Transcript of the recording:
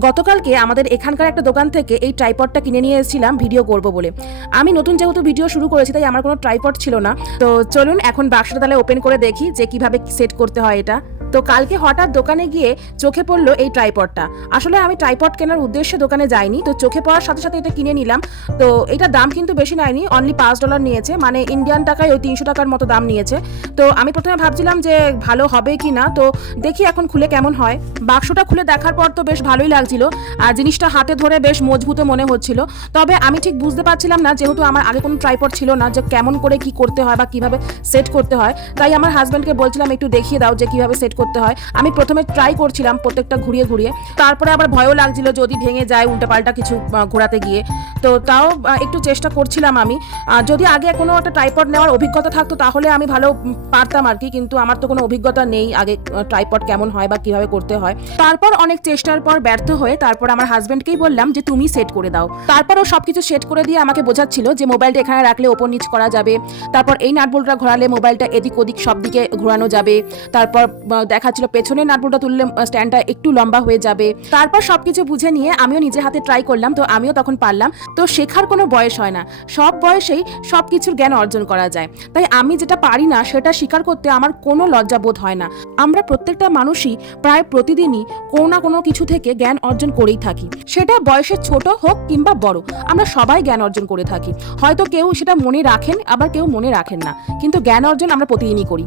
গতকালকে আমাদের এখানকার একটা দোকান থেকে এই ট্রাইপডটা কিনে নিয়ে এসেছিলাম ভিডিও করব বলে। আমি নতুন যেহেতু ভিডিও শুরু করেছি তাই আমার কোনো ট্রাইপড ছিল না। তো চলুন এখন বাক্সটা তাহলে ওপেন করে দেখি যে কিভাবে সেট করতে হয় এটা। তো কালকে হঠাৎ দোকানে গিয়ে চোখে পড়লো এই ট্রাইপডটা। আসলে আমি ট্রাইপড কেনার উদ্দেশ্যে দোকানে যাইনি, তো চোখে পড়ার সাথে সাথে এটা কিনে নিলাম। তো এটার দাম কিন্তু বেশি নেয়নি, অনলি $5 নিয়েছে, মানে ইন্ডিয়ান টাকায় ওই 300 টাকার মতো দাম নিয়েছে। তো আমি প্রথমে ভাবছিলাম যে ভালো হবে কি না, তো দেখি এখন খুলে কেমন হয়। বাক্সটা খুলে দেখার পর তো বেশ ভালোই লাগছিল, আর জিনিসটা হাতে ধরে বেশ মজবুত মনে হচ্ছিল। তবে আমি ঠিক বুঝতে পারছিলাম না, যেহেতু আমার আগে কোনো ট্রাইপড ছিল না, যে কেমন করে কি করতে হয় বা কিভাবে সেট করতে হয়। তাই আমার হাজব্যান্ডকে বলছিলাম একটু দেখিয়ে দাও যে কিভাবে সেট করতে হয়। আমি প্রথমে ট্রাই করছিলাম প্রত্যেকটা ঘুরিয়ে ঘুরিয়ে, তারপরে আবার ভয়ও লাগছিল যদি ভেঙে যায় উল্টাপাল্টা কিছু ঘোরাতে গিয়ে। তো তাও একটু চেষ্টা করছিলাম আমি। যদি আগে কোনো একটা ট্রাইপড নেওয়ার অভিজ্ঞতা থাকতো তাহলে আমি ভালো পারতাম আর কি, কিন্তু আমার তো কোনো অভিজ্ঞতা নেই আগে ট্রাইপড কেমন হয় বা কিভাবে করতে হয়। তারপর অনেক চেষ্টার পর ব্যর্থ হয়ে তারপর আমার হাজব্যান্ডকেই বললাম যে তুমি সেট করে দাও। তারপর ও সবকিছু সেট করে দিয়ে আমাকে বোঝাচ্ছিল যে মোবাইলটা এখানে রাখলে ওপর নিচ করা যাবে, তারপর এই নাটবোল্টটা ঘোরালে মোবাইলটা এদিক ওদিক সব দিকে ঘোরানো যাবে, তারপর দেখাচ্ছিল পেছনের নাটবোল্টটা তুললে স্ট্যান্ডটা একটু লম্বা হয়ে যাবে। তারপর সবকিছু বুঝে নিয়ে আমিও নিজের হাতে ট্রাই করলাম, তো আমিও তখন পারলাম। তো শেখার কোনো বয়স হয় না, সব বয়সেই সব কিছুর জ্ঞান অর্জন করা যায়। তাই আমি যেটা পারি না সেটা স্বীকার করতে আমার কোনো লজ্জাবোধ হয় না। আমরা প্রত্যেকটা মানুষই প্রায় প্রতিদিনই কোনো না কোনো কিছু থেকে জ্ঞান অর্জন করেই থাকি, সেটা বয়সে ছোট হোক কিংবা বড়, আমরা সবাই জ্ঞান অর্জন করে থাকি। হয়তো কেউ সেটা মনে রাখেন, আবার কেউ মনে রাখেন না, কিন্তু জ্ঞান অর্জন আমরা প্রতিদিনই করি।